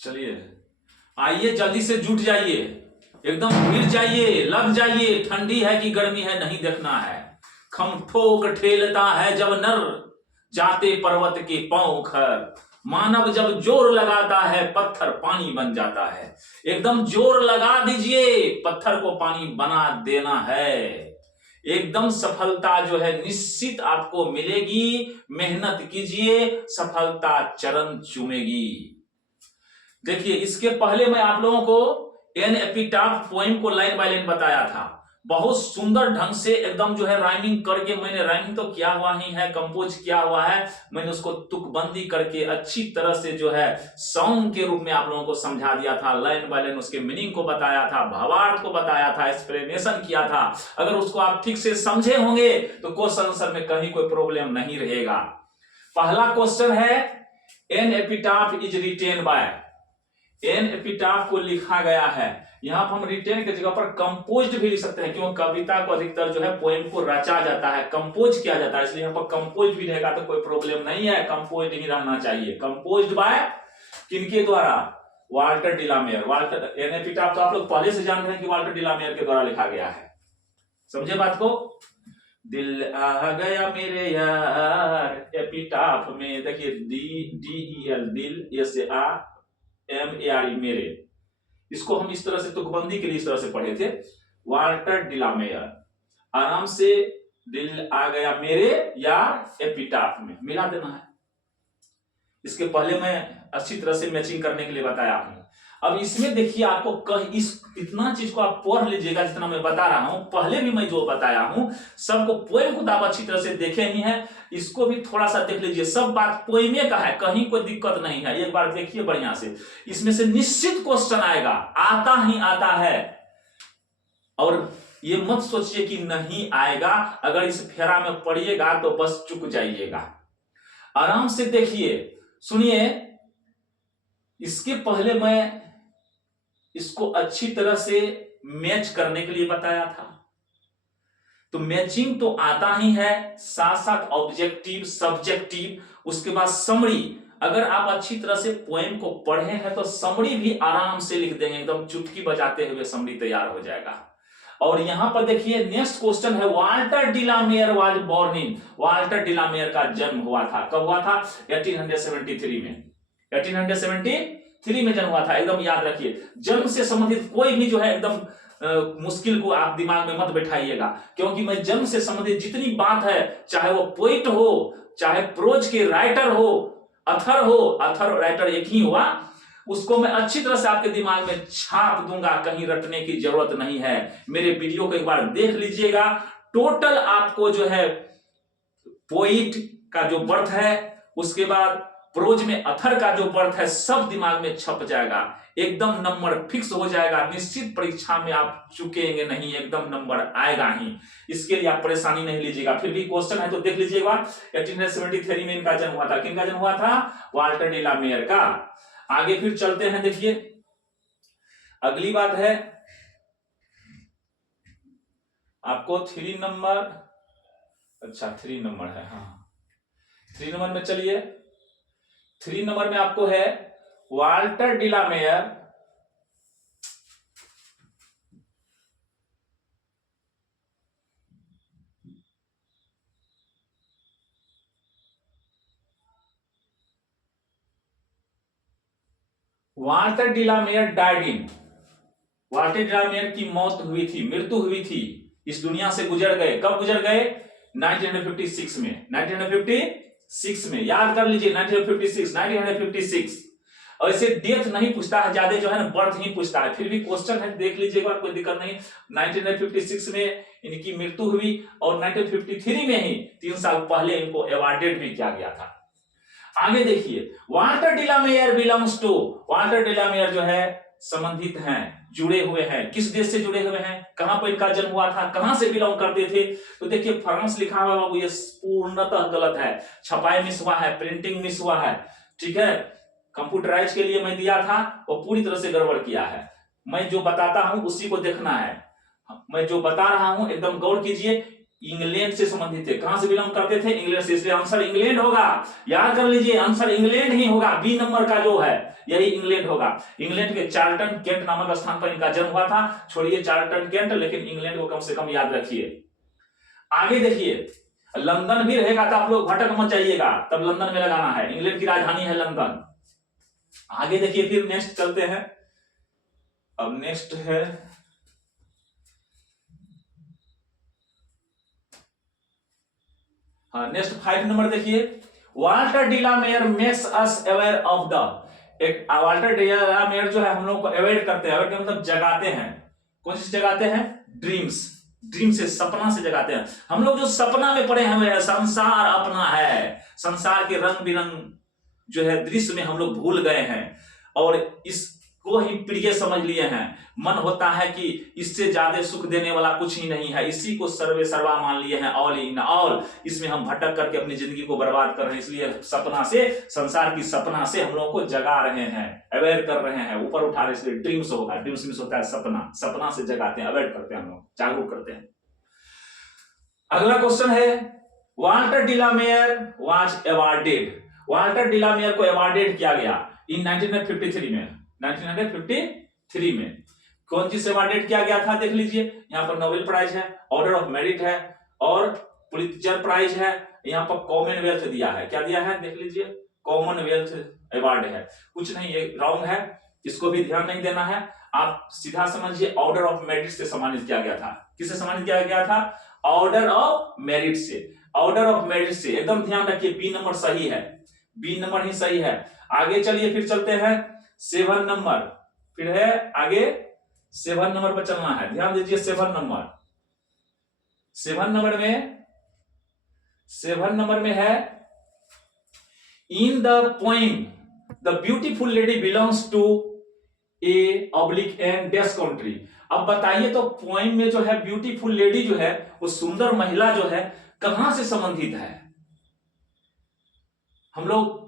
चलिए, आइए जल्दी से जुट जाइए, एकदम भिड़ जाइए, लग जाइए। ठंडी है कि गर्मी है नहीं देखना है। खम ठोक ठेलता है जब नर, जाते पर्वत के पांव खर। मानव जब जोर लगाता है पत्थर पानी बन जाता है। एकदम जोर लगा दीजिए, पत्थर को पानी बना देना है। एकदम सफलता जो है निश्चित आपको मिलेगी। मेहनत कीजिए, सफलता चरण चूमेगी। देखिए, इसके पहले मैं आप लोगों को एन एपिटाफ पोएम को लाइन बाय लाइन बताया था। बहुत सुंदर ढंग से एकदम जो है राइमिंग करके, मैंने राइमिंग तो किया हुआ ही है, कंपोज किया हुआ है, मैंने उसको तुकबंदी करके अच्छी तरह से जो है सॉन्ग के रूप में आप लोगों को समझा दिया था। लाइन बाय लाइन उसके मीनिंग को बताया था, भावार्थ को बताया था, एक्सप्लेनेशन किया था। अगर उसको आप ठीक से समझे होंगे तो क्वेश्चन आंसर में कहीं कोई प्रॉब्लम नहीं रहेगा। पहला क्वेश्चन है, an epitaph is written by, an epitaph को लिखा गया है। यहां पर हम रिटेन की जगह पर कंपोज्ड भी लिख सकते हैं, क्योंकि कविता को अधिकतर जो है पोएम को रचा जाता है, कंपोज किया जाता है, इसलिए यहां पर कंपोज भी रहेगा तो कोई प्रॉब्लम नहीं है, कंपोज नहीं रहना चाहिए। कंपोज्ड बाय किनके द्वारा? Walter de la Mare. Walter, N epitaph तो आप लोग पहले से जानते हैं कि वाल्टर डिलामेयर के द्वारा लिखा गया है। समझे बात को? दिल आ गया मेरे यार, एपिटाफ में देखिए DDEL, दिल, एस आ MARE, मेरे। इसको हम इस तरह से तुकबंदी के लिए इस तरह से पढ़े थे, वाल्टर डिलामेयर। आराम से दिल आ गया मेरे या एपिटाफ में मिला देना है। इसके पहले मैं अच्छी तरह से मैचिंग करने के लिए बताया हूं। अब इसमें देखिए, आपको कहीं इस इतना चीज को आप पढ़ लीजिएगा जितना मैं बता रहा हूं। पहले भी मैं जो बताया हूं सबको पोएम को आप अच्छी तरह से देखे ही हैं, इसको भी थोड़ा सा देख लीजिए। सब बात पोएमे का है, कहीं कोई दिक्कत नहीं है। एक बार देखिए बढ़िया से, इसमें से निश्चित क्वेश्चन आएगा, आता ही आता है। और ये मत सोचिए कि नहीं आएगा, अगर इस फेरा में पढ़िएगा तो बस चुक जाइएगा। आराम से देखिए, सुनिए। इसके पहले मैं इसको अच्छी तरह से मैच करने के लिए बताया था, तो मैचिंग तो आता ही है, साथ साथ ऑब्जेक्टिव, सब्जेक्टिव, उसके बाद समरी। अगर आप अच्छी तरह से पोएम को पढ़े हैं तो समरी भी आराम से लिख देंगे, एकदम चुटकी बजाते हुए समरी तैयार हो जाएगा। और यहां पर देखिए नेक्स्ट क्वेश्चन है, Walter de la Mare was born in. Walter de la Mare का जन्म हुआ था, कब हुआ था? 1873 में। 1873 में जन्म हुआ था, एकदम याद रखिए। जन्म से संबंधित कोई भी जो है एकदम मुश्किल को आप दिमाग में मत बैठाइएगा, क्योंकि मैं जन्म से संबंधित जितनी बात है, चाहे वो पोइट हो, चाहे प्रोज के राइटर हो, अथर हो, अथर राइटर एक ही हुआ, उसको मैं अच्छी तरह से आपके दिमाग में छाप दूंगा, कहीं रटने की जरूरत नहीं है। मेरे वीडियो को एक बार देख लीजिएगा, टोटल आपको जो है पोइट का जो बर्थ है, उसके बाद प्रोज में अथर का जो बर्थ है, सब दिमाग में छप जाएगा, एकदम नंबर फिक्स हो जाएगा। निश्चित परीक्षा में आप चुकेंगे नहीं, एकदम नंबर आएगा ही। इसके लिए आप परेशानी नहीं लीजिएगा। फिर भी क्वेश्चन है तो देख लीजिएगा। 1873 में इनका जन्म हुआ था। किनका जन्म हुआ था? वाल्टर डिलामेयर का। आगे फिर चलते हैं, देखिए अगली बात है आपको 3 नंबर, अच्छा 3 नंबर है, हाँ 3 नंबर में चलिए। 3 नंबर में आपको है Walter de la Mare Walter de la Mare died in. Walter de la Mare की मौत हुई थी, मृत्यु हुई थी, इस दुनिया से गुजर गए। कब गुजर गए? 1956 में। 1956 में, याद कर लीजिए, 1956। और इसे डेथ नहीं पूछता है ज्यादा, जो है ना बर्थ ही पूछता है। फिर भी क्वेश्चन है, देख लीजिएगा, कोई दिक्कत नहीं। 1956 में इनकी मृत्यु हुई, और 1953 में ही 3 साल पहले इनको अवार्डेड भी किया गया था। आगे देखिए, Walter डिलामेयर belongs to, Walter de la Mare जो है संबंधित हैं, जुड़े हुए हैं। किस देश से जुड़े हुए हैं? कहां पर इनका जन्म हुआ था? कहां से बिलोंग करते थे? तो देखिए फ्रांस लिखा हुआ है, ये पूर्णतः गलत है। छपाई मिस हुआ है, प्रिंटिंग मिस हुआ है, ठीक है। कंप्यूटराइज के लिए मैं दिया था, वो पूरी तरह से गड़बड़ किया है। मैं जो बताता हूं उसी को देखना है, मैं जो बता रहा हूं एकदम गौर कीजिए। इंग्लैंड से संबंधित थे। कहां से बिलोंग करते थे? इंग्लैंड से, इसलिए आंसर इंग्लैंड होगा। याद कर लीजिए, आंसर इंग्लैंड ही होगा। बी नंबर का जो है यही इंग्लैंड होगा। इंग्लैंड के चार्ल्टन केंट नामक स्थान पर इनका जन्म हुआ था। छोड़िए चार्ल्टन केंट, लेकिन इंग्लैंड को कम से कम याद रखिए। आगे देखिए, लंदन भी रहेगा तो आप लोग भटक मत जाइएगा, तब लंदन में लगाना है। इंग्लैंड की राजधानी है लंदन। आगे देखिए, फिर नेक्स्ट चलते हैं। अब नेक्स्ट है नेक्स्ट 5 नंबर देखिए, Walter de la Mare makes us aware of the. एक वाल्टर डिलामेयर जो है हम लोग को अवेयर करते हैं, अवेयर मतलब जगाते हैं। कौन सी जगाते हैं? ड्रीम्स। ड्रीम से, सपना से जगाते हैं। हम लोग जो सपना में पड़े हुए हैं, संसार अपना है, संसार के रंग बिरंग जो है दृश्य में हम लोग भूल गए हैं और इसको ही प्रिय समझ लिए हैं। मन होता है कि इससे ज्यादा सुख देने वाला कुछ ही नहीं है, इसी को सर्वे सर्वा मान लिए हैं, ऑल इन ऑल। इसमें हम भटक करके अपनी जिंदगी को बर्बाद कर रहे हैं। इसलिए सपना से, संसार की सपना से हम लोगों को जगा रहे हैं, अवेयर कर रहे हैं, ऊपर उठा रहे हैं। इसलिए ड्रीम्स होगा। ड्रीम्स मींस होता है सपना, सपना से जगाते हैं, अवेयर करते हैं, हम लोग जागरूक करते हैं। अगला क्वेश्चन है, Walter de la Mare was awarded. Walter de la Mare को अवार्डेड किया गया इन 1953 में। 1953 में कौन चीज से अवार्डेड किया गया था? देख लीजिए, यहाँ पर नोबेल प्राइज है, ऑर्डर ऑफ मेरिट है और पुलित्जर प्राइज है। यहाँ पर कॉमनवेल्थ दिया है। क्या दिया है? देख लीजिए, कॉमनवेल्थ अवार्ड है। कुछ नहीं, ये रॉन्ग है, इसको भी ध्यान नहीं देना है। आप सीधा समझिए, ऑर्डर ऑफ मेरिट से सम्मानित किया गया था। किससे सम्मानित किया गया था? ऑर्डर ऑफ मेरिट से। ऑर्डर ऑफ मेरिट से, एकदम ध्यान रखिए, बी नंबर सही है, बी नंबर ही सही है। आगे चलिए, फिर चलते हैं 7 नंबर। फिर है आगे 7 नंबर पर चलना है, ध्यान दीजिए। 7 नंबर, 7 नंबर में है, in the poem the beautiful lady belongs to a oblique and dash country. अब बताइए तो, पोएम में जो है ब्यूटीफुल लेडी जो है, वो सुंदर महिला जो है, कहां से संबंधित है? हम लोग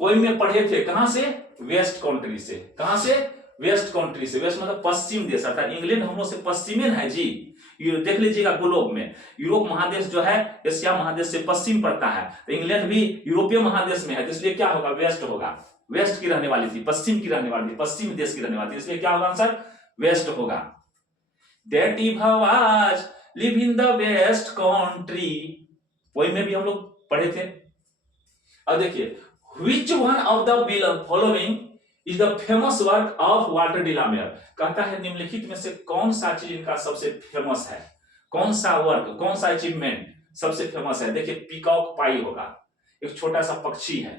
पोएम में पढ़े थे, कहां से? वेस्ट कंट्री से। कहां से? वेस्ट कंट्री से। वेस्ट मतलब पश्चिम देश, अर्थात इंग्लैंड हम लोग से पश्चिमी है जी। देख लीजिएगा ग्लोब में, यूरोप महादेश जो है एशिया महादेश से पश्चिम पड़ता है, तो इंग्लैंड भी यूरोपीय महादेश में है, तो इसलिए क्या होगा? वेस्ट होगा। वेस्ट की रहने वाली थी, पश्चिम की रहने वाली थी, पश्चिम देश की रहने वाली थी, इसलिए क्या होगा आंसर? वेस्ट होगा। That if was live in the west country, वही में भी हम लोग पढ़े थे। अब देखिए, which one of the following is the famous work of Walter de la Mare. कहता है निम्नलिखित में से कौन सा चीज इनका सबसे फेमस है? कौन सा वर्क, कौन सा अचीवमेंट सबसे फेमस है? देखिए, पीकॉक पाई होगा, एक छोटा सा पक्षी है,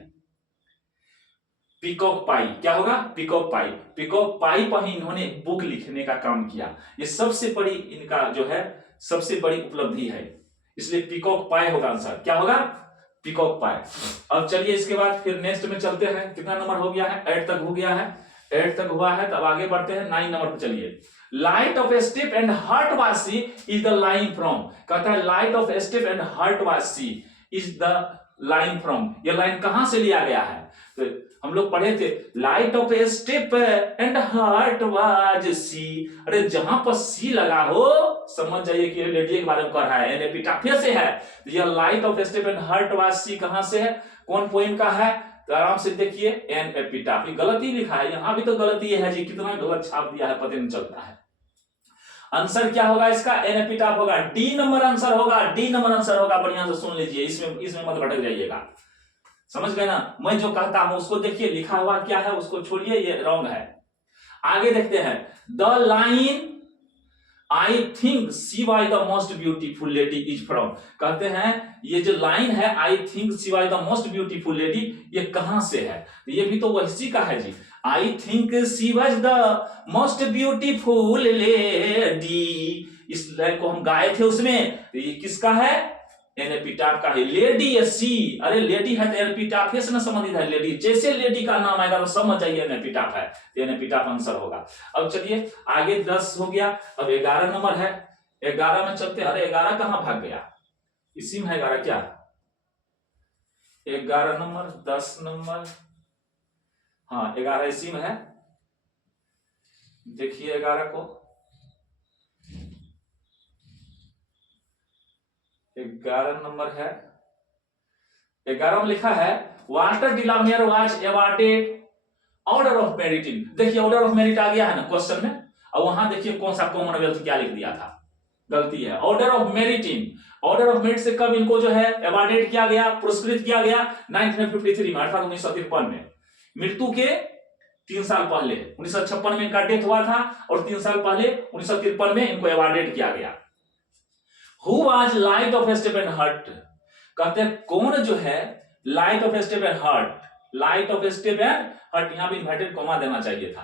पीकॉक पाई। क्या होगा? पीकॉक पाई। पीकॉक पाई पर ही इन्होंने बुक लिखने का काम किया। ये सबसे बड़ी इनका जो है सबसे बड़ी उपलब्धि है, इसलिए पीकॉक पाई होगा आंसर। क्या होगा? पीकॉक पाई। अब चलिए, इसके बाद फिर नेक्स्ट में चलते हैं। कितना नंबर हो गया है? 8 तक हो गया है, 8 तक हुआ है, तब आगे बढ़ते हैं 9 नंबर पर। चलिए, light of a step and heart was she is the line from. कहता है light of a step and heart was she is the line from. ये लाइन कहां से लिया गया है? तो हम लोग पढ़े थे, light of a step and heart was she. अरे जहां पर सी लगा हो, समझ जाइए कि लेडी के बारे में कह रहा है, एन एपिटाफिया से है। यह light of a step and heart was she कहां से है? कौन पोएम का है? तो आराम से देखिए, एन एपिटाफी। गलती लिखा है, यहां भी तो गलती है जी, कितना गलत छाप दिया है, पता नहीं चलता है। आंसर क्या होगा इसका? एन एपिटाफ होगा। डी नंबर आंसर होगा, डी नंबर आंसर होगा। बढ़िया से सुन लीजिए, इसमें मत भटक जाइएगा। समझ गए ना? मैं जो कहता हूं उसको देखिए, लिखा हुआ क्या है उसको छोड़िए, ये रॉन्ग है। आगे देखते हैं, the line I think she was is the most beautiful lady is from. कहते हैं ये जो लाइन है, आई think she was is the most beautiful lady, ये कहां से है? ये भी तो वही का है जी। I think she was is the most beautiful lady, इस लाइन को हम गाए थे उसमें, तो ये किसका है? एन एपिटाफ का है। लेडी है सी, अरे लेडी है तो एन एपिटाफ से ना संबंधित है। लेडी, जैसे लेडी का नाम आएगा तो समझ जाइए एन एपिटाफ है, तो एन एपिटाफ आंसर होगा। अब चलिए आगे 10 हो गया, अब 11 नंबर है। 11 में चलते। अरे 11 कहां भाग गया? इसी में है 11 क्या? 11 नंबर, 10 नंबर, हाँ 11 इसी में है। देखिए 11 को, 11 नंबर है, 11 में लिखा है Walter de la Mare was awarded Order of Merit in. देखिए ऑर्डर ऑफ मेरिट आ गया है ना क्वेश्चन में, और वहां देखिए कौन सा कॉमनवेल्थ क्या लिख दिया था, गलती है। Order of Merit in, order of merit से कब इनको जो है अवार्डेड किया गया, पुरस्कृत किया गया 1953 में, अर्थात 1953 में, मृत्यु के 3 साल पहले 1956 में इनका डेथ हुआ था, और 3 साल पहले 1953 में इनको अवार्डेड किया गया। Who was light of Stephen Hurt, कहते हैं कौन जो है light of Stephen Hurt, light of Stephen Hurt, यहां भी इन्वर्टेड कॉमा देना चाहिए था,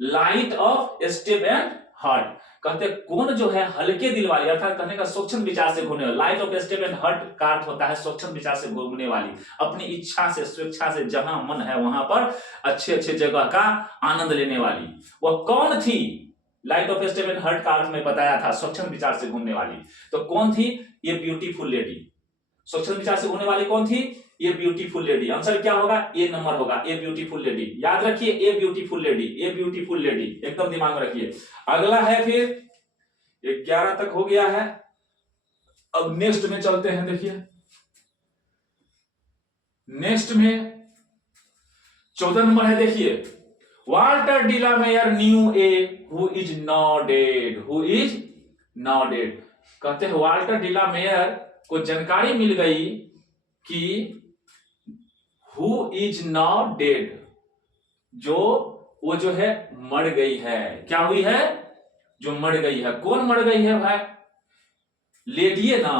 लाइट ऑफ स्टीफन हर्ट, कहते कौन जो है हल्के दिल वाली, अर्थात कहने का सूक्ष्म विचार से घूमने वाली। लाइट ऑफ स्टीफन हर्ट का अर्थ होता है सूक्ष्म विचार से घूमने वाली, अपनी इच्छा से स्वेच्छा से जहां मन है वहां पर अच्छे अच्छे जगह का आनंद लेने वाली, वह कौन थी? लाइट ऑफ स्टीफन हर्ट का अर्थ में बताया था सूक्ष्म विचार से घूमने वाली, तो कौन थी? ये ब्यूटीफुल लेडी। सूक्ष्म विचार से घूमने वाली कौन थी? ये ब्यूटीफुल लेडी। आंसर क्या होगा? ए नंबर होगा, ए ब्यूटीफुल लेडी। याद रखिए a beautiful lady, a beautiful lady, एकदम दिमाग में रखिए। अगला है फिर 11 तक हो गया है, अब नेक्स्ट में चलते हैं। देखिए नेक्स्ट में 14 नंबर है, देखिए Walter de la Mare knew a who is now dead, who is now dead. कहते हैं वाल्टर डिलामेयर को जानकारी मिल गई कि हु इज नाउ डेड, जो वो जो है मर गई है। क्या हुई है? जो मर गई है। कौन मर गई है भाई? लेडी ना,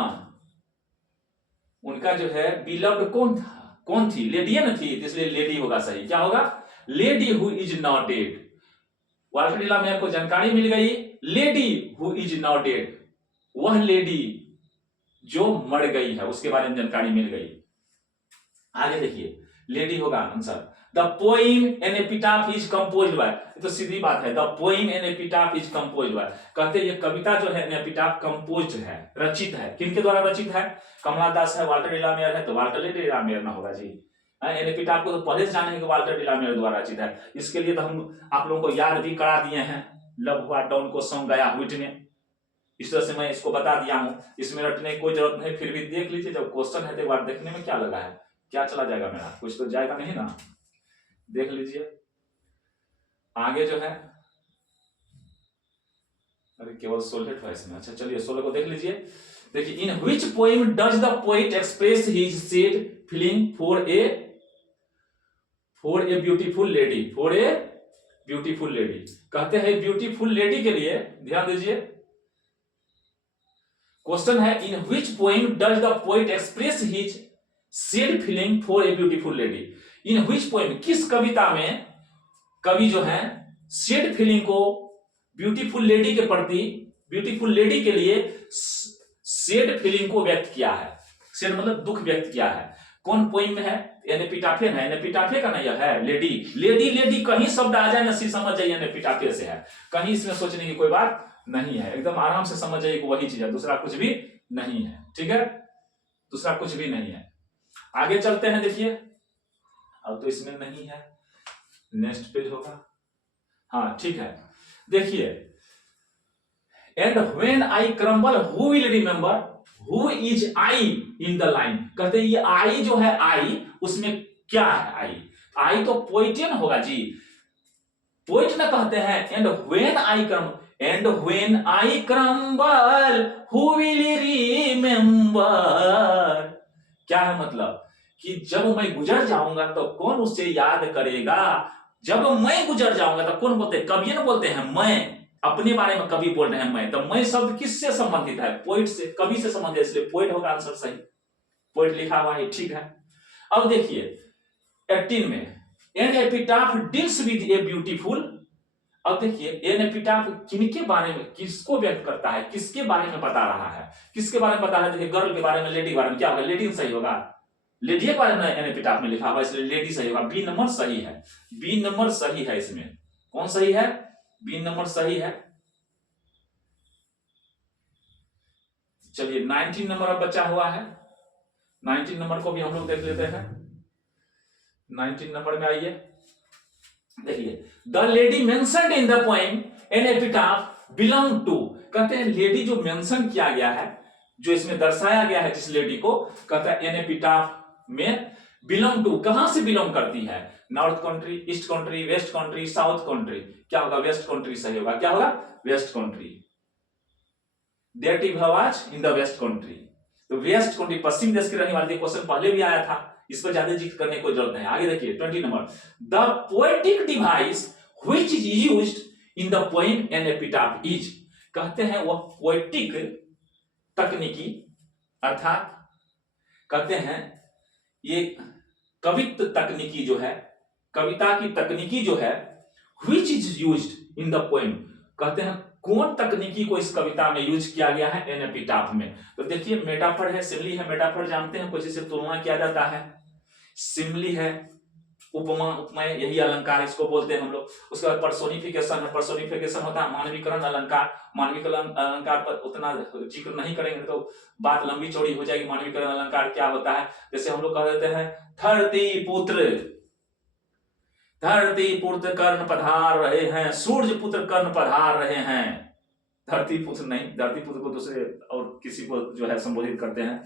उनका जो है बिलव्ड कौन था, कौन थी? लेडी न थी, इसलिए लेडी होगा सही। क्या होगा? Lady who is now dead. Walter de la Mare को जानकारी मिल गई lady who is now dead, वह लेडी जो मर गई है उसके बारे में जानकारी मिल गई। आगे देखिए लेडी होगा answer. The poem an epitaph is composed by, तो सीधी बात है, the poem an epitaph is composed by. कहते ये कविता जो है एन एपिटाफ कंपोज्ड है, रचित है। किनके द्वारा रचित है? कमला दास है, वाल्टर डिलामेयर है, तो वाल्टर डिलामेयर ना होगा जी। एन एपिटाफ को तो पहले से जाने हैं कि वाल्टर डिलामेयर द्वारा रचित है। इसके लिए तो हम आप लोगों को याद भी करा दिए हैं, लव हुआ डॉन को सॉन्ग गाया व्हिटनी, इस तरह से मैं इसको बता दिया हूं, इसमें रटने की कोई जरूरत नहीं। फिर भी देख लीजिए, जब क्वेश्चन है तो एक बार देखने में क्या लगा है, क्या चला जाएगा मेरा, कुछ तो जाएगा नहीं ना। देख लीजिए आगे जो है, अरे केवल 16 था इसमें। अच्छा चलिए 16 को देख लीजिए। देखिए in which poem does the poet express his sad feeling for a beautiful lady, for a beautiful lady. कहते हैं ब्यूटीफुल लेडी के लिए ध्यान दीजिए, क्वेश्चन है in which poem does the poet express his sad feeling for a beautiful lady. In which poem, किस कविता में कवि जो है सैड फीलिंग को ब्यूटीफुल लेडी के प्रति, ब्यूटीफुल लेडी के लिए सैड फीलिंग को व्यक्त किया है। सैड मतलब दुख व्यक्त किया है। कौन पोएम में है? एपिटाफे है, एपिटाफे का नहीं है, लेडी। लेडी लेडी कहीं शब्द आ जाए ना समझ जाइए एपिटाफे से है, कहीं इसमें सोचने की कोई बात नहीं है, एकदम आराम से समझ जाइए कि वही चीज है, दूसरा कुछ भी नहीं है। ठीक है, दूसरा कुछ भी नहीं है। आगे चलते हैं। देखिए अब तो इसमें नहीं है, नेक्स्ट पेज होगा। हाँ ठीक है, देखिए and when I crumble who will remember who is I in the line. कहते हैं ये आई जो है, आई उसमें क्या है? आई तो पोइटियन होगा जी, पोइट ना कहते हैं। And when I crumble, and when I crumble who will remember. क्या है मतलब कि जब मैं गुजर जाऊंगा तो कौन उससे याद करेगा। जब मैं गुजर जाऊंगा तो कौन बोलते हैं? कवि ना बोलते हैं मैं, अपने बारे में कवि बोल रहे हैं मैं, तो मैं शब्द किससे संबंधित है? पोइट से, कवि से संबंधित, इसलिए पोइट होगा आंसर सही। पोइट लिखा हुआ है, ठीक है। अब देखिए 18 में an epitaph deals with a beautiful. अब देखिए एन एपिटाफ किनके बारे में, किसको व्यक्त करता है, किसके बारे में बता रहा है, किसके बारे में बता रहा है? देखिए गर्ल के बारे में, लेडी के बारे में। क्या होगा? लेडी सही होगा, लेडी के बारे में एन एपिटाफ में लिखा हुआ, इसलिए लेडी सही होगा। बी नंबर सही है, बी नंबर सही है। इसमें कौन सही है? बी नंबर सही है। चलिए 19 नंबर अब बचा हुआ है, 19 नंबर को भी हम लोग देख लेते हैं। 19 नंबर में आइए, देखिए the lady mentioned in the poem an epitaph belong to. कहते हैं लेडी जो मेंशन किया गया है जो इसमें दर्शाया गया है जिस लेडी को, कहता है एन एपिटाफ में बिलोंग टू, कहां से बिलोंग करती है? North country, east country, west country, south country. क्या होगा? वेस्ट कंट्री सही होगा। क्या होगा? West country. That he was in the west country. तो वेस्ट कंट्री, पश्चिम देश के रहने वाले, क्वेश्चन पहले भी आया था, इस पर ज्यादा जिक्र करने की जरूरत नहीं। आगे देखिए 20 number, the poetic device which is used in the poem an epitaph is, कहते हैं वह पोएटिक तकनीकी, अर्थात कहते हैं ये कवित्व तकनीकी जो है, कविता की तकनीकी जो है, which is used in the poem, कहते हैं कौन तकनीकी को इस कविता में यूज किया गया है एन एपिटाफ में? तो देखिए मेटाफर है, सिमली है। मेटाफर जानते हैं, कुछ से तुलना किया जाता है। सिमली है, उपमा, उपमेय, यही अलंकार इसको बोलते हैं हम लोग। उसके बाद पर्सोनिफिकेशन है। पर्सोनिफिकेशन होता है मानवीकरण अलंकार। मानवीकरण अलंकार पर उतना जिक्र नहीं करेंगे तो बात लंबी चौड़ी हो जाएगी। मानवीकरण अलंकार क्या होता है? जैसे हम लोग कह देते हैं धरती पुत्र, धरती पुत्र कर्ण पधार रहे हैं, सूर्य पुत्र कर्ण पधार रहे हैं। धरती पुत्र नहीं, धरती पुत्र को दूसरे और किसी को जो है संबोधित करते हैं।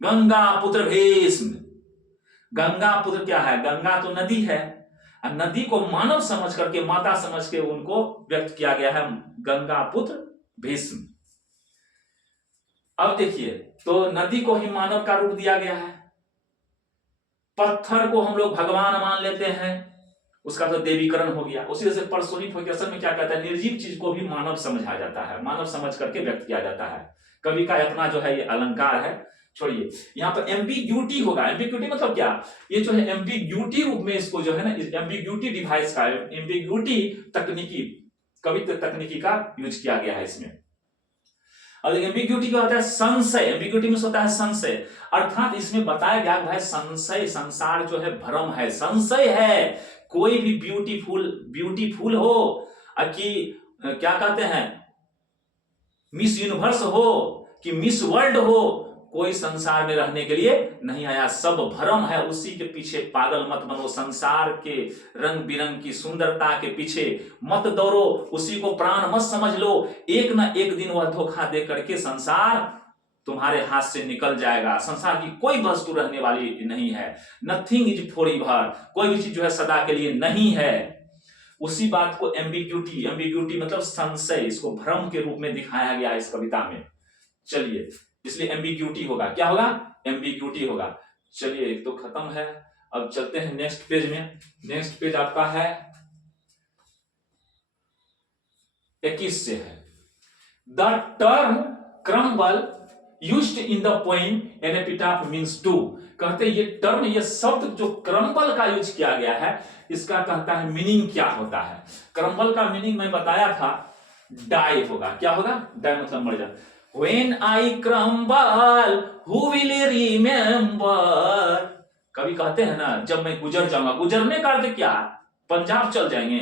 गंगा पुत्र भीष्म, गंगा पुत्र क्या है? गंगा तो नदी है, नदी को मानव समझ करके, माता समझ के उनको व्यक्त किया गया है, गंगा पुत्र भीष्म। अब देखिए, तो नदी को ही मानव का रूप दिया गया है। पत्थर को हम लोग भगवान मान लेते हैं, उसका तो देवीकरण हो गया। उसी तरह से पर्सोनिफिकेशन में क्या कहता है? निर्जीव चीज को भी मानव समझा जाता है, मानव समझ करके व्यक्त किया जाता है। कवि का अपना जो है ये अलंकार है। छोड़िए, यहाँ पर एम्बिग्यूटी होगा। एम्बिग्यूटी मतलब क्या? ये जो है एम्बिग्यूटी रूप में इसको जो है ना, एम्बिग्यूटी डिवाइस का, एम्बिग्यूटी तकनीकी, कवित्व तकनीकी का यूज किया गया है इसमें। और एम्बिग्यूटी क्या होता है? संशय। एम्बिग्यूटी में होता है संशय, अर्थात इसमें बताया गया भाई संशय, संसार जो है भ्रम है, संशय है। कोई भी ब्यूटीफुल हो कि क्या कहते हैं मिस यूनिवर्स हो कि मिस वर्ल्ड हो, कोई संसार में रहने के लिए नहीं आया, सब भ्रम है। उसी के पीछे पागल मत बनो, संसार के रंग बिरंग की सुंदरता के पीछे मत दौड़ो, उसी को प्राण मत समझ लो। एक ना एक दिन वह धोखा दे करके संसार तुम्हारे हाथ से निकल जाएगा। संसार की कोई वस्तु रहने वाली नहीं है। नथिंग इज फॉर एवर, कोई भी चीज जो है सदा के लिए नहीं है। उसी बात को एम्बिग्यूटी, एम्बिग्यूटी मतलब संशय, इसको भ्रम के रूप में दिखाया गया इस कविता में। चलिए, इसलिए एम्बिग्यूटी होगा। क्या होगा? एम्बिग्यूटी होगा। चलिए, एक तो खत्म है, अब चलते हैं नेक्स्ट पेज में। नेक्स्ट पेज आपका है 21 से है। The term crumble used in the poem an epitaph means to, कहते ये टर्म, ये शब्द जो क्रम्बल का यूज किया गया है, इसका कहता है मीनिंग क्या होता है। क्रम्बल का मीनिंग मैं बताया था, डाई होगा। क्या होगा? डाई मतलब मर जा। When I crumble, who will remember? कभी कहते हैं ना, जब मैं गुजर जाऊंगा। गुजरने का अर्थ क्या? पंजाब चल जाएंगे,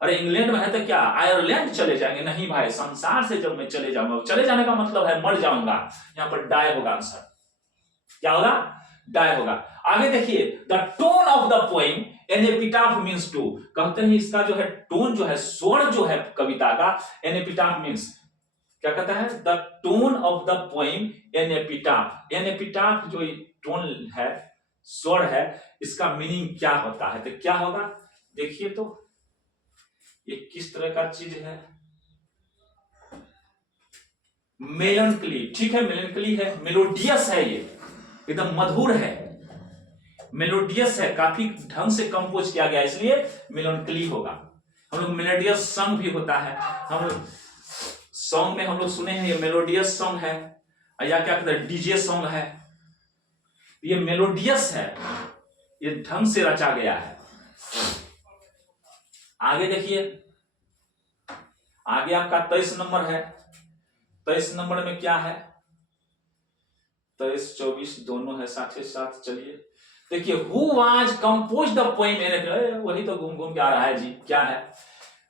अरे इंग्लैंड में है तो क्या आयरलैंड चले जाएंगे? नहीं भाई, संसार से जब मैं चले जाऊंगा, चले जाने का मतलब है मर जाऊंगा। यहां पर डाई होगा आंसर। क्या होगा? डाई होगा। आगे देखिए, the tone of the poem an epitaph means to, कहते हैं इसका जो है टोन जो है, स्वर जो है कविता का, एन एपिटाफ मीन्स क्या कहता है? The tone of the poem an epitaph. An epitaph जो टोन है, स्वर है, इसका मीनिंग क्या होता है? तो क्या होगा? देखिए, तो ये किस तरह का चीज है? मेलनकली, ठीक है, मेलनकली है, मेलोडियस है, ये एकदम मधुर है, मेलोडियस है, काफी ढंग से कंपोज किया गया, इसलिए मेलनकली होगा। हम लोग मेलोडियस सॉन्ग भी होता है, हम लोग सॉन्ग में हम लोग सुने हैं, ये मेलोडियस सॉन्ग है, या क्या कहते हैं डीजे सॉन्ग है। ये मेलोडियस है, ये ढंग से रचा गया है। आगे देखिए, आगे आपका 23 नंबर है। 23 नंबर में क्या है? 23 24 दोनों है, साथ ही साथ। चलिए देखिए, who was compose the poem an, वही तो घूम घूम के आ रहा है जी। क्या है?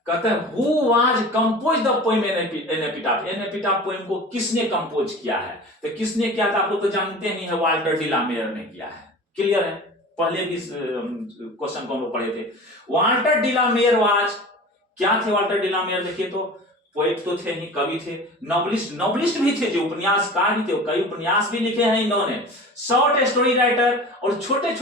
कहते हैं who was compose the poem an epitaph. An epitaph poem को किसने कंपोज किया है? तो किसने किया था? आप लोग तो जानते ही है, वाल्टर डिलामेयर ने किया है। क्लियर है? पहले भी क्वेश्चन को हम लोग पढ़े थे। वाल्टर डिलामेयर वाज, क्या थे वाल्टर डिलामेयर? देखिए तो पोएट तो थे ही, कवि थे, नॉवलिस्ट भी थे, जो उपन्यासकार भी थे, कई उपन्यास भी लिखे हैं इन्होंने, शॉर्ट स्टोरी राइटर, और छोटे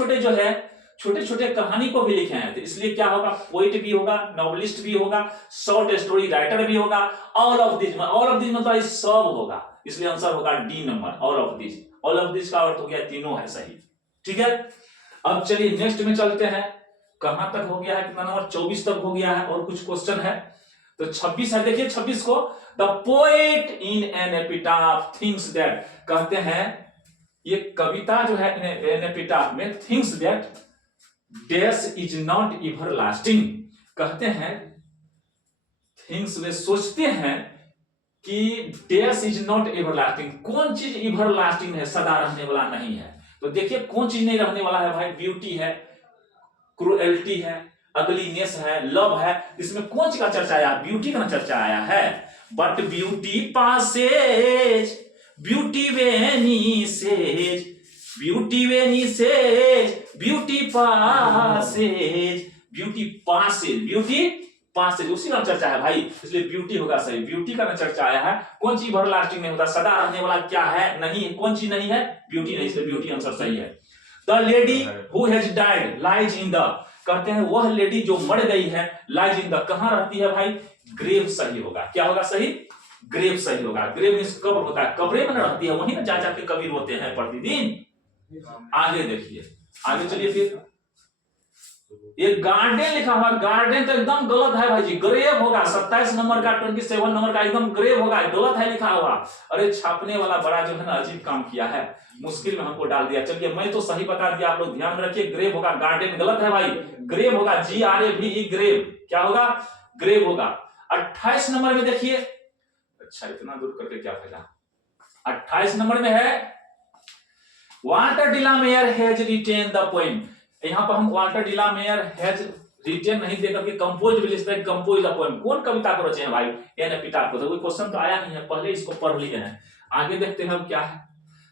छोटे कहानी को भी लिखे हैं। तो इसलिए क्या होगा, पोएट भी होगा, नॉवलिस्ट भी होगा, शॉर्ट स्टोरी राइटर भी होगा, ऑल ऑफ दिस मतलब सब होगा, इसलिए आंसर होगा D number, all of this का अर्थ हो गया तीनों है सही। ठीक है, अब चलिए नेक्स्ट में चलते हैं। कहां तक हो गया है, कितना नंबर, 24 तक हो गया है, और कुछ क्वेश्चन है। तो 26 है, देखिए 26 को, the poet in an epitaph thinks that, कहते हैं ये कविता जो है एन एपिटाफ में, thinks that dash is not everlasting, कहते हैं थिंग्स में सोचते हैं कि डैश इज नॉट एवरलास्टिंग, कौन चीज एवरलास्टिंग है, सदा रहने वाला नहीं है। तो देखिए कौन चीज नहीं रहने वाला है भाई, ब्यूटी है, क्रूएल्टी है, अगलीनेस है, लव है, इसमें कौन सी का चर्चा आया, ब्यूटी का चर्चा आया है। But beauty passes, beauty vanishes, beauty vanishes, beauty passes, beauty passes, beauty passes, उसी का चर्चा है भाई, इसलिए ब्यूटी होगा सही, ब्यूटी का चर्चा आया है। कौन चीज एवरलास्टिंग नहीं होता, सदा रहने वाला क्या है, नहीं, कौन चीज नहीं है, ब्यूटी नहीं, इसलिए ब्यूटी आंसर सही है। The lady who has died lies in the, कहते हैं वह लेडी जो मर गई है, लाइज इन द, कहां रहती है भाई, ग्रेव सही होगा, क्या होगा सही, ग्रेव सही होगा। ग्रेव मींस कब्र होता है, कब्रे में रहती है, वहीं ना जा जाके कभी रोते हैं प्रतिदिन। आगे देखिए, आगे चलिए फिर, ये गार्डन लिखा हुआ, गार्डन तो एकदम गलत है भाई जी, ग्रेव होगा, 27 नंबर का 27 नंबर का एकदम ग्रेव होगा, गलत है लिखा हुआ। अरे छापने वाला बड़ा जो है ना अजीब काम किया है, मुश्किल में हमको डाल दिया। चलिए मैं तो सही बता दिया, आप लोग ध्यान में रखिए, ग्रेव होगा, गार्डन गलत है भाई, ग्रेव होगा, GRAVE, ग्रेव, क्या होगा, ग्रेव होगा। 28 नंबर में देखिए, अच्छा इतना दूर करके क्या फायदा, 28 नंबर में है, Walter de la Mare has written the poem, यहां पर हम वाल्टर डिलामेयर हैज रिटेन नहीं देकर के कंपोज भी लिखते हैं, कंपोज द पोएम, कौन कविता को रचे हैं भाई, एन एपिटाफ को। तो कोई क्वेश्चन तो आया नहीं है, पहले इसको पढ़ लिए हैं। आगे देखते हैं हम क्या है।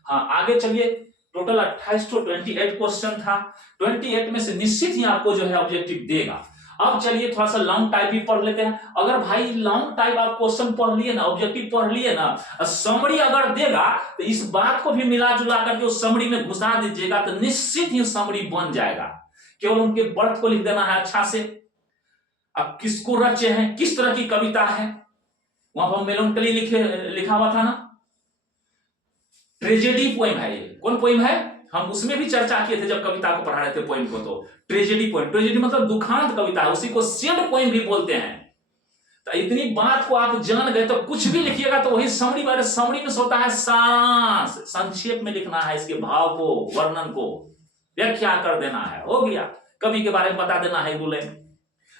हाँ आगे चलिए, टोटल 28 to 28 क्वेश्चन था, 28 में से निश्चित ही आपको जो है ऑब्जेक्टिव देगा। अब चलिए थोड़ा सा लॉन्ग टाइप भी पढ़ लेते हैं। अगर भाई लॉन्ग टाइप आप क्वेश्चन पढ़ लिए ना, ऑब्जेक्टिव पढ़ लिए ना, समरी अगर देगा तो इस बात को भी मिला जुला करके उस समरी में घुसा दीजिएगा, तो निश्चित ही समरी बन जाएगा। केवल उनके बर्थ को लिख देना है अच्छा से, अब किसको रचे हैं, किस तरह की कविता है, वहां पर मेलोनकली लिखा हुआ था ना, ट्रेजेडी पोएम है ये, कौन पोएम है, हम उसमें भी चर्चा किए थे जब कविता को पढ़ा रहे थे पोएम को। तो ट्रेजेडी पोएम, ट्रेजेडी मतलब दुखांत कविता है, उसी को सैड पोएम भी बोलते हैं। तो इतनी बात को आप जान गए तो कुछ भी लिखिएगा तो वही समरी, बारे समरी में होता है सारांश, संक्षेप में लिखना है, इसके भाव को, वर्णन को व्याख्या कर देना है, हो गया। कवि के बारे में बता देना है, बोले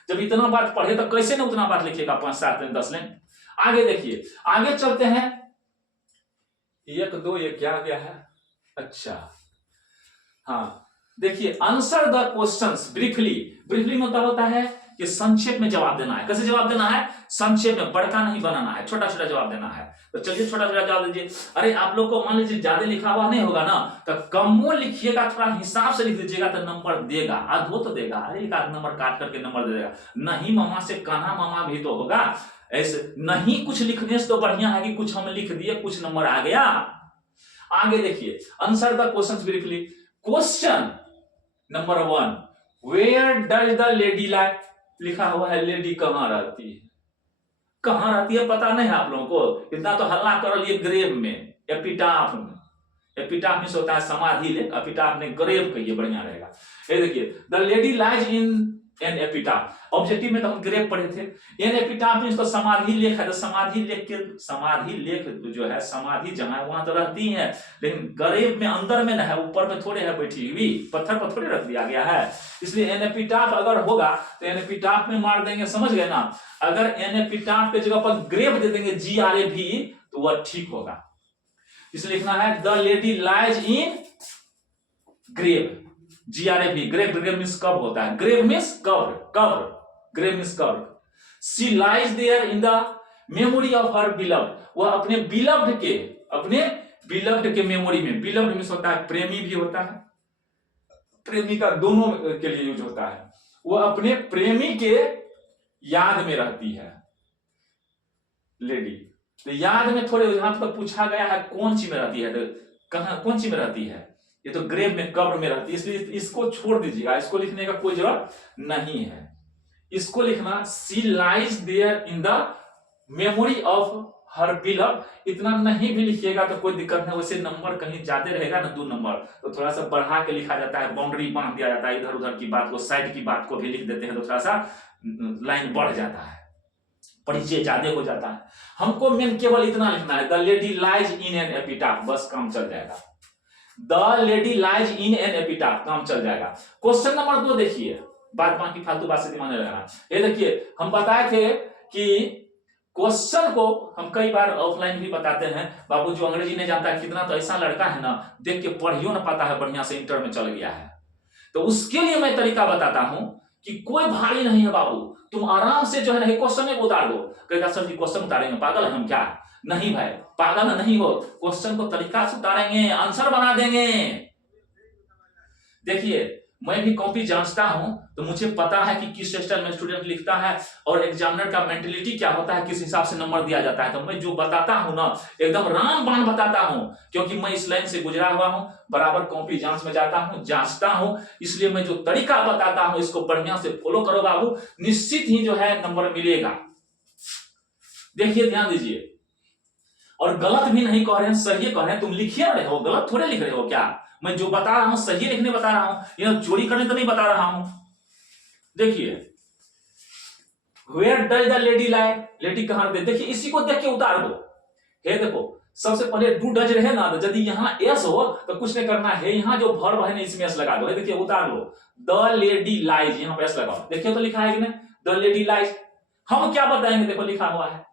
जब इतना बात पढ़े तो कैसे ना उतना बात लिखिएगा, 5, 7, 10 लाइन। आगे देखिए, आगे चलते हैं, 1, 2 ये क्या गया है, अच्छा हाँ देखिए, answer the questions briefly, briefly मतलब होता है कि संक्षेप में जवाब देना है। कैसे जवाब देना है, संक्षेप में, बड़का नहीं बनाना है, छोटा छोटा जवाब देना है। तो चलिए छोटा छोटा जवाब दीजिए। अरे आप लोग को मान लीजिए ज्यादा लिखा हुआ नहीं होगा ना, तो कमो लिखिएगा, थोड़ा हिसाब से लिख दीजिएगा तो नंबर देगा, आधो तो देगा, अरे एक आध नंबर काट करके नंबर दे देगा। नहीं मामा से कान्हा मामा भी तो होगा, ऐसे नहीं कुछ लिखने से तो बढ़िया है कि कुछ हम लिख दिए, कुछ नंबर आ गया। आगे देखिए, answer the questions briefly. Question number 1, where does the lady lie, लिखा हुआ है लेडी कहां रहती है, कहां रहती है पता नहीं है आप लोगों को, इतना तो हल्ला कर लिए ग्रेव में, एपिटाफ में, एपिटाफ में होता है समाधि लेख, एपिटाफ ने ग्रेव कहिए बढ़िया रहेगा। ये देखिए, the lady lies in an epitaph, objective में तो हम ग्रेव पढ़े थे, एन एपिटाफ में तो समाधि लेख है, तो समाधि लेख के, समाधि लेख जो है, समाधि जहां है वहां तो रहती है, लेकिन ग्रेव में अंदर में ना है, ऊपर में थोड़े है बैठी हुई, पत्थर पर थोड़े रख दिया गया है। इसलिए एन एपिटाफ अगर होगा तो एन एपिटाफ में मार देंगे, समझ गए ना। अगर एन एपिटाफ के जगह पर ग्रेव दे देंगे GRAVE तो वह ठीक होगा। इसलिए लिखना है the lady lies in grave, GRAVE, grave, grave means कब होता है, ग्रेव मींस कब्र, कब्र, ग्रेव मींस कब्र। She lies there in the memory of her beloved, वह अपने बिलव्ड के, अपने बिलव्ड के मेमोरी में, बिलव्ड मींस होता है प्रेमी भी होता है, प्रेमी का दोनों के लिए यूज होता है, वह अपने प्रेमी के याद में रहती है, लेडी। तो याद में थोड़े यहां तक पूछा गया है कौन सी में रहती है, तो कहां कौन सी में रहती है, ये तो ग्रेव में कब्र में रहती है, इसलिए इसको छोड़ दीजिएगा, इसको लिखने का कोई जरूरत नहीं है। इसको लिखना she lies there in the memory of her beloved, इतना नहीं भी लिखिएगा तो कोई दिक्कत नहीं, वैसे नंबर कहीं ज्यादा रहेगा ना 2 नंबर, तो थोड़ा सा बढ़ा के लिखा जाता है, बाउंड्री बांध दिया जाता है, इधर उधर की बात को, साइड की बात को भी लिख देते हैं तो थोड़ा सा लाइन बढ़ जाता है, परिचय ज्यादा हो जाता है। हमको मेन केवल इतना लिखना है, the lady lies in an epitaph, बस काम चल जाएगा। The lady lies in an epitaph, काम चल जाएगा। क्वेश्चन नंबर 2 देखिए, बात बाकी फालतू बात से दिमाग नहीं लगाना। ये देखिए हम बताए थे कि क्वेश्चन को हम कई बार ऑफलाइन भी बताते हैं, बाबू जो अंग्रेजी नहीं जानता है कितना, तो ऐसा लड़का है ना देख के पढ़ियो ना पाता है बढ़िया से, इंटर में चल गया है, तो उसके लिए मैं तरीका बताता हूं कि कोई भारी नहीं है बाबू, तुम आराम से जो है ना क्वेश्चन में उतार दो। कहेगा सर जी क्वेश्चन उतारेंगे, पागल है हम क्या? नहीं भाई, पागल नहीं हो, क्वेश्चन को तरीका से उतारेंगे, आंसर बना देंगे। देखिए मैं भी कॉपी जांचता हूं तो मुझे पता है कि किस स्टाइल में स्टूडेंट लिखता है और एग्जामिनर का मेंटेलिटी क्या होता है, किस हिसाब से नंबर दिया जाता है। तो मैं जो बताता हूं ना एकदम रामबाण बताता हूं, क्योंकि मैं इस लाइन से गुजरा हुआ हूं, बराबर कॉपी जांच में जाता हूं, जांचता हूं, इसलिए मैं जो तरीका बताता हूं इसको बढ़िया से फॉलो करो बाबू, निश्चित ही जो है नंबर मिलेगा। देखिए ध्यान दीजिए, और गलत भी नहीं कह रहे हैं, सही कह रहे हैं, तुम लिखिए रहे हो, गलत थोड़े लिख रहे हो क्या? मैं जो बता रहा हूं सही लिखने बता रहा हूं, ये चोरी करने तो नहीं बता रहा हूं। देखिए where does the lady lie, lady कहां रहती है, देखिए इसी को देख के उतार दो। हे देखो सबसे पहले डू डज रहे ना, तो यदि यहां एस हो तो कुछ नहीं करना है, यहां जो वर्ब है ना इसमें एस लगा दो। देखिए उतार लो, द लेडी लाइज, यहां पर एस लगाओ। देखिए तो लिखा है कि नहीं, द लेडी लाइज। हम क्या बताएंगे, देखो लिखा हुआ है,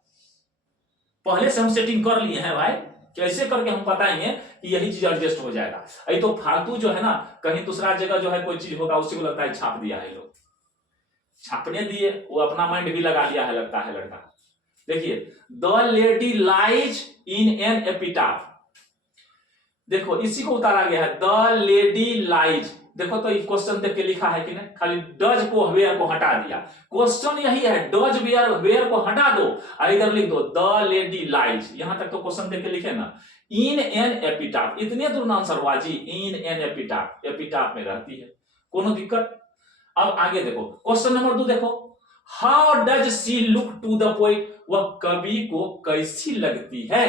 पहले से हम सेटिंग कर लिए हैं भाई, कैसे करके हम बताएंगे कि यही चीज एडजस्ट हो जाएगा। अभी तो फालतू जो है ना कहीं दूसरा जगह जो है कोई चीज होगा उसी को लगता है छाप दिया है, लोग छापने दिए, वो अपना माइंड भी लगा लिया है लगता है लड़का। देखिए the lady lies in an epitaph, देखो इसी को उतारा गया है, द लेडी लाइज। देखो तो क्वेश्चन देख के लिखा है कि नहीं, खाली डज को वेयर को हटा दिया, क्वेश्चन यही है, डज वेयर, वेयर को हटा दो और इधर लिख दो द लेडी लाइज। यहां तक तो क्वेश्चन देख के लिखे ना, इन एन एपिटाफ, इतने दूर आंसर हुआ जी, इन एन एपिटाफ, एपिटाफ में रहती है, कोनो दिक्कत। अब आगे देखो क्वेश्चन नंबर 2 देखो, how does she look to the poet, वह कवि को कैसी लगती है,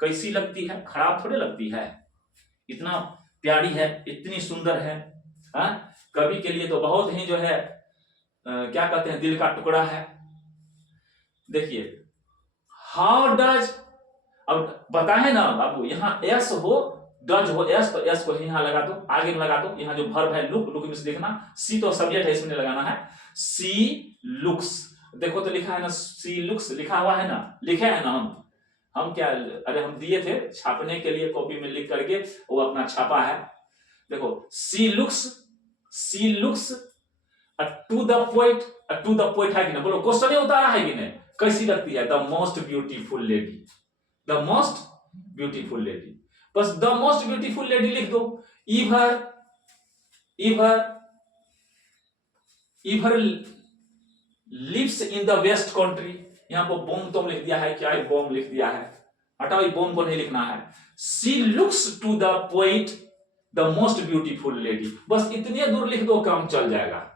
कैसी लगती है, खराब थोड़े लगती है, इतना प्यारी है, इतनी सुंदर है, कवि के लिए तो बहुत ही जो है क्या कहते हैं, दिल का टुकड़ा है। देखिए हाउ डज, अब बताए ना बाबू, यहां एस हो, डज हो एस, तो एस को यहां लगा दो, आगे में लगा दो, यहां जो वर्ब है लुक, लुक में से देखना, सी तो सब्जेक्ट है इसमें लगाना है, सी लुक्स। देखो तो लिखा है ना, सी लुक्स लिखा हुआ है ना, लिखे है ना हम क्या, अरे हम दिए थे छापने के लिए कॉपी में लिख करके, वो अपना छापा है। देखो she looks to the poet, to the poet है कि ना, बोलो क्वेश्चन उतारा है कि नहीं, कैसी लगती है, the most beautiful lady, the most beautiful lady, बस द मोस्ट ब्यूटीफुल लेडी लिख दो। Ever lives in the west country, यहां पर बॉम तुम लिख दिया है, क्या बॉम लिख दिया है, हटाओ बॉम को नहीं लिखना है। She looks to the poet the most beautiful lady, बस इतने दूर लिख दो, काम चल जाएगा,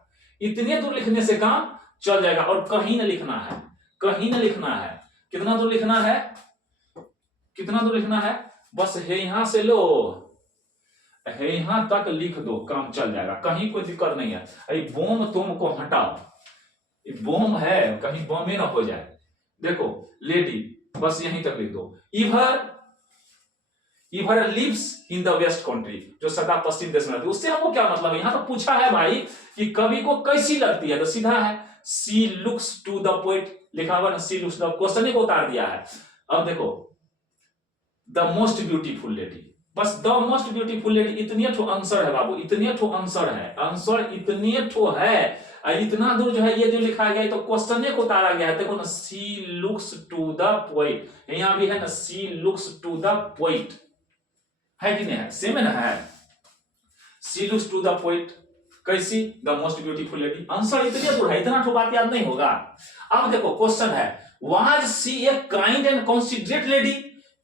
इतने दूर लिखने से काम चल जाएगा। और कहीं न लिखना है, कहीं न लिखना है, कितना दूर लिखना है, कितना दूर लिखना है, बस है यहां से लो, है यहां तक लिख दो, काम चल जाएगा, कहीं कोई दिक्कत नहीं है। अरे बॉम तुम को हटाओ, बॉम है कहीं बॉम ही ना हो जाए। देखो लेडी बस यहीं तक लिख दो। Ever lives in the west country, जो सदा पश्चिम देश में रहती है, उससे हमको क्या मतलब है, यहां तो पूछा है भाई कि कवि को कैसी लगती है, तो सीधा है सी लुक्स टू द पोएट, लिखा हुआ ना सी लुक्स, द क्वेश्चन को उतार दिया है। अब देखो द मोस्ट ब्यूटीफुल लेडी, बस द मोस्ट ब्यूटीफुल लेडी, इतने ठो आंसर है बाबू, इतने ठो आंसर है, आंसर इतने ठो है, इतना दूर जो है ये जो लिखा गया है तो क्वेश्चन को उतारा गया है। देखो ना सी लुक्स टू द पोएट, यहां भी है ना सी लुक्स टू द पोएट, है कि नहीं है, सेम है ना, है सी लुक्स टू द पोएट, कैसी, the most beautiful lady, answer इतने दूर है, इतना ठो बात याद नहीं होगा। अब देखो क्वेश्चन है was she a kind and considerate lady,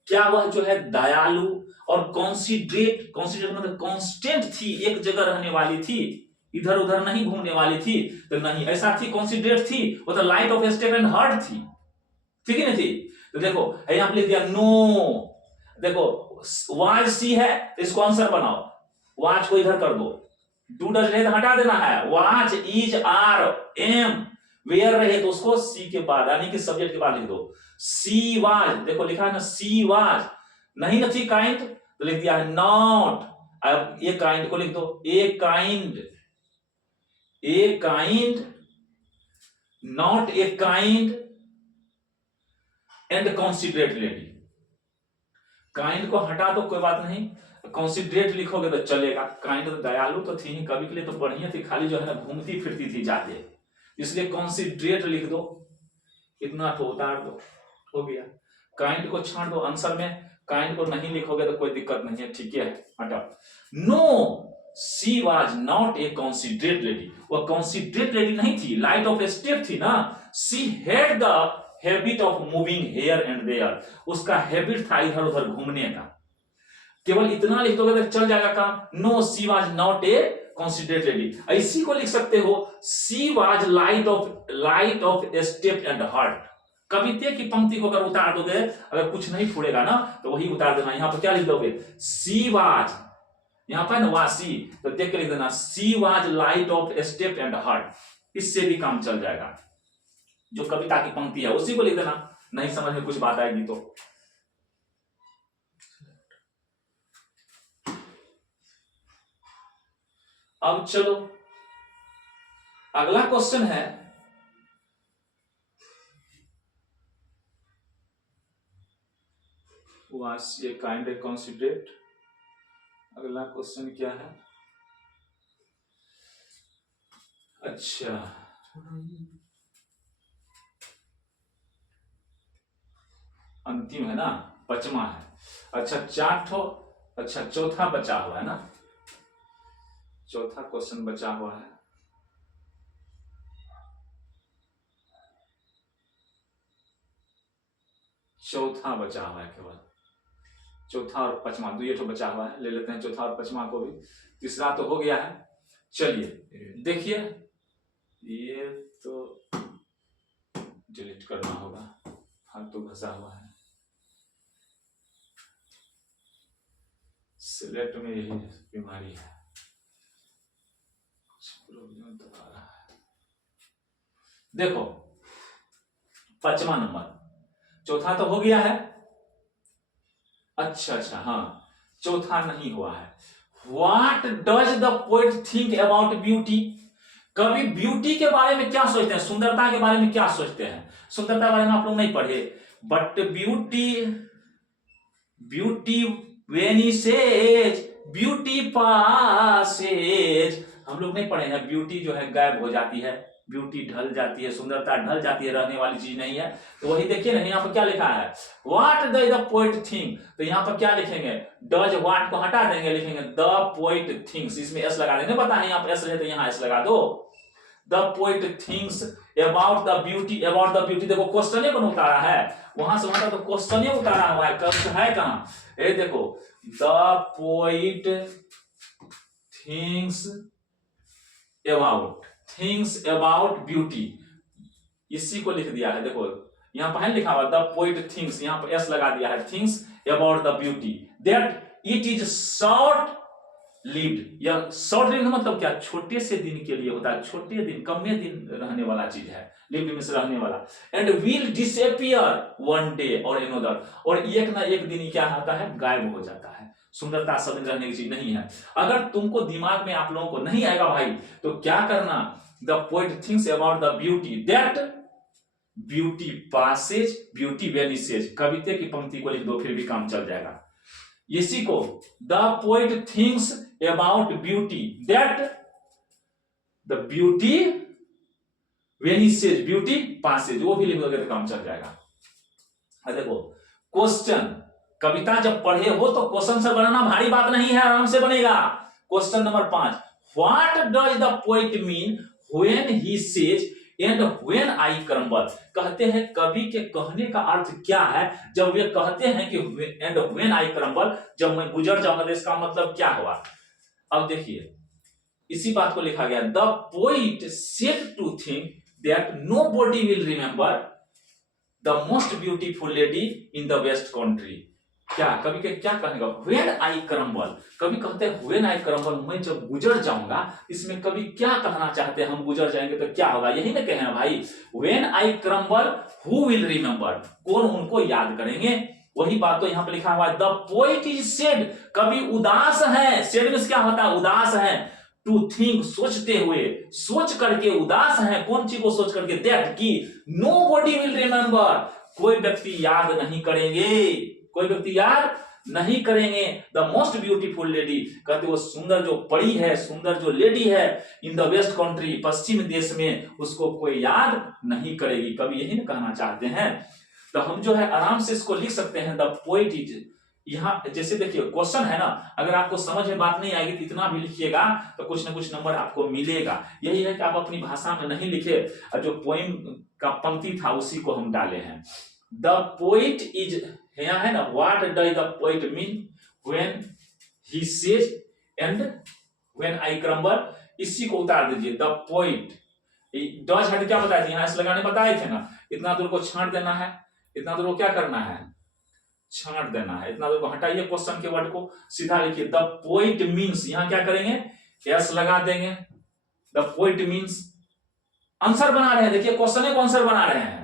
क्या वह जो है दयालु और कॉन्सिडरेट, कॉन्सिडरेट मतलब कांस्टेंट थी, एक जगह रहने वाली थी, इधर उधर नहीं घूमने वाली थी, तो नहीं ऐसा थी, कॉन्सिडरेट थी, वो तो light of step and heart थी, ठीक है ना थी। तो देखो यहां पे लिख दिया नो, देखो वाज सी है तो इसको आंसर बनाओ, वाज को इधर कर दो, डू डज रहे तो हटा देना है, was is are am, where रहे तो उसको सी के बाद यानी कि सब्जेक्ट के बाद लिख दो, सी वाज, देखो लिखा है ना सी वाज, नहीं ना थी काइंड तो लिख दिया है नॉट, अब ये काइंड को लिख दो, a kind not a kind and considerate lady, kind को हटा तो कोई बात नहीं, कॉन्सिडरेट लिखोगे तो चलेगा, काइंड तो दयालु तो थी ही, कभी के लिए तो बढ़िया थी, खाली जो है ना घूमती फिरती थी जाते, इसलिए कॉन्सिडरेट लिख दो, इतना तो उतार दो, हो गया। काइंड को छांट दो आंसर में, काइंड को नहीं लिखोगे तो कोई दिक्कत नहीं है, ठीक है हटाओ। No she was not a considerate lady, वो कॉन्सिडरेट लेडी नहीं थी, लाइट ऑफ स्टेप थी ना, she had the habit of moving here and there, उसका हैबिट था इधर उधर घूमने का, केवल इतना लिख दोगे तो चल जाएगा काम। No she was not a considerate lady, इसी को लिख सकते हो, she was light of step and heart, कविते की पंक्ति को अगर उतार दोगे, अगर कुछ नहीं छोड़ेगा ना तो वही उतार देना, यहां पर क्या लिख दोगे, सी वाज, यहां पर वासी तो देख के लिख देना, she was light of step and heart, इससे भी काम चल जाएगा, जो कविता की पंक्ति है उसी को लिख देना, नहीं समझ में कुछ बात आएगी तो। अब चलो अगला क्वेश्चन है, वास ये काइंड कॉन्सिडरेट, अगला क्वेश्चन क्या है, अच्छा अंतिम है ना, पचमा है, अच्छा चार ठो, अच्छा चौथा बचा हुआ है ना, चौथा क्वेश्चन बचा हुआ है, चौथा बचा हुआ है केवल, चौथा और पचमा दो ठो बचा हुआ है, ले लेते हैं चौथा और पचमा को भी, तीसरा तो हो गया है। चलिए देखिए ये तो डिलीट करना होगा, फालतू घसा हुआ है, सिलेक्ट में यही बीमारी है, प्रॉब्लम तो आ रहा है। देखो पचमा नंबर, चौथा तो हो गया है, अच्छा हाँ चौथा नहीं हुआ है, what does the poet think about beauty, कवि ब्यूटी के बारे में क्या सोचते हैं, सुंदरता के बारे में क्या सोचते हैं, सुंदरता के बारे में आप लोग नहीं पढ़े, but beauty vanishes, beauty Passage, हम लोग नहीं पढ़े हैं, ब्यूटी जो है गायब हो जाती है, ब्यूटी ढल जाती है, सुंदरता ढल जाती है, रहने वाली चीज नहीं है, तो वही देखिए ना यहाँ पर क्या लिखा है, what does the poet think, तो यहाँ पर क्या लिखेंगे, डज व्हाट को हटा देंगे, लिखेंगे द पोएट थिंक्स, इसमें एस लगा देंगे, पता है यहाँ पर एस रहे तो यहाँ एस लगा दो, the poet thinks about the beauty, about the beauty, देखो क्वेश्चन को उतारा है, वहां से वहां तक तो क्वेश्चन उतारा हुआ है, कब है कहां, ये देखो the poet thinks about beauty, इसी को लिख दिया है, देखो यहां पर है लिखा हुआ द पोएट थिंक्स, यहां पर एस लगा दिया है, thinks about the beauty that it is short lived, या शॉर्ट लिव्ड मतलब क्या, छोटे से दिन के लिए होता है, छोटे दिन कमे दिन रहने वाला चीज है, लिव्ड में से रहने वाला, and will disappear one day और अनदर, और एक ना एक दिन क्या होता है, गायब हो जाता है, सुंदरता सब दिन रहने की चीज नहीं है। अगर तुमको दिमाग में आप लोगों को नहीं आएगा भाई तो क्या करना, the poet thinks about the beauty that beauty passes, beauty vanishes, कविता की पंक्ति को लिख दो फिर भी काम चल जाएगा, इसी को the poet thinks about beauty that the beauty vanishes, beauty passes, वो भी लिख दोगे तो काम चल जाएगा। देखो क्वेश्चन, कविता जब पढ़े हो तो क्वेश्चन से बनाना भारी बात नहीं है, आराम से बनेगा। Question number 5, what does the poet mean when he says and when I crumble, कहते हैं कवि के कहने का अर्थ क्या है जब वे कहते हैं कि एंड व्हेन आई क्रम्बल, जब मैं गुजर जाऊंगा, तो इसका मतलब क्या हुआ। अब देखिए इसी बात को लिखा गया, the poet said to think that nobody will remember the most beautiful lady in the west country. क्या कवि के क्या कहने का, व्हेन आई क्रम्बल, कवि कहते हैं व्हेन आई क्रम्बल, मैं जब गुजर जाऊंगा। इसमें कवि क्या कहना चाहते हैं, हम गुजर जाएंगे तो क्या होगा, यही ना कहना भाई। When I crumble who will remember, कौन उनको याद करेंगे, वही बात तो यहाँ पे लिखा हुआ है। द पोइट इज सेड, कवि उदास है, सेड में क्या होता है, उदास है। टू थिंक, सोचते हुए, सोच करके उदास है, कौन चीज को सोच करके, दैट की नोबॉडी विल रिमेंबर, कोई व्यक्ति याद नहीं करेंगे, कोई व्यक्ति याद नहीं करेंगे। द मोस्ट ब्यूटीफुल लेडी, कहते वो सुंदर जो परी है, सुंदर जो लेडी है, इन द वेस्ट कंट्री, पश्चिम देश में, उसको कोई याद नहीं करेगी। कवि यही ना कहना चाहते हैं। तो हम जो है आराम से इसको लिख सकते हैं, द पोइट इज, यहाँ जैसे देखिए क्वेश्चन है ना, अगर आपको समझ में बात नहीं आएगी तो इतना भी लिखिएगा तो कुछ ना कुछ नंबर आपको मिलेगा। यही है कि आप अपनी भाषा में नहीं लिखे, और जो पोइम का पंक्ति था उसी को हम डाले हैं। द पोइट इज, यहाँ है ना, what does the poet mean when he says and when I crumble, इसी को उतार दीजिए। द पोइट, डज है क्या बताए थे, यहाँ से लगाने बताए थे ना, इतना दूर को छांट देना है, इतना दूर को क्या करना है, छांट देना है, इतना दूर को हटाइए, क्वेश्चन के वर्ड को सीधा लिखिए। द पोइट मीन्स, यहां क्या करेंगे, यस लगा देंगे। द पोइट मीन्स, आंसर बना रहे हैं, देखिए क्वेश्चन को आंसर बना रहे हैं।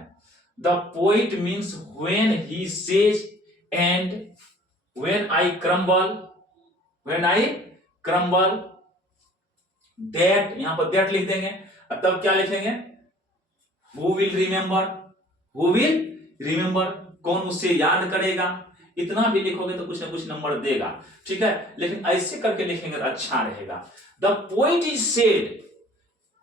The poet means when he says and when I crumble, when I crumble that, यहां पर दैट लिख देंगे। तब क्या लिखेंगे, who will remember, who will remember, कौन उससे याद करेगा। इतना भी लिखोगे तो कुछ ना कुछ नंबर देगा, ठीक है, लेकिन ऐसे करके लिखेंगे तो अच्छा रहेगा। द पोइट इज सेड,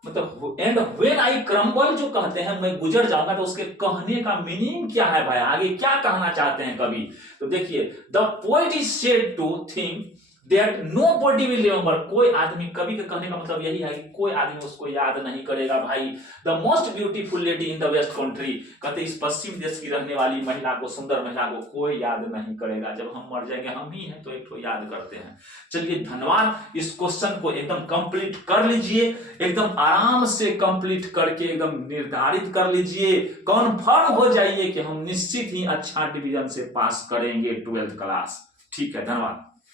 मतलब एंड व्हेन आई क्रम्बल जो कहते हैं मैं गुजर जाऊंगा, तो उसके कहने का मीनिंग क्या है भाई, आगे क्या कहना चाहते हैं कवि। तो देखिए, the poet is said to think that nobody will remember, कोई आदमी, कवि के कहने का मतलब यही है कि कोई आदमी उसको याद नहीं करेगा भाई। The most beautiful lady in the west country, कहते इस पश्चिम देश की रहने वाली महिला को, सुंदर महिला को कोई याद नहीं करेगा। जब हम मर जाएंगे, हम ही हैं तो एक तो याद करते हैं। चलिए धन्यवाद, इस क्वेश्चन को एकदम कंप्लीट कर लीजिए, एकदम आराम से कंप्लीट करके एकदम निर्धारित कर लीजिए, कन्फर्म हो जाइए कि हम निश्चित ही अच्छा डिवीजन से पास करेंगे 12th क्लास। ठीक है, धन्यवाद।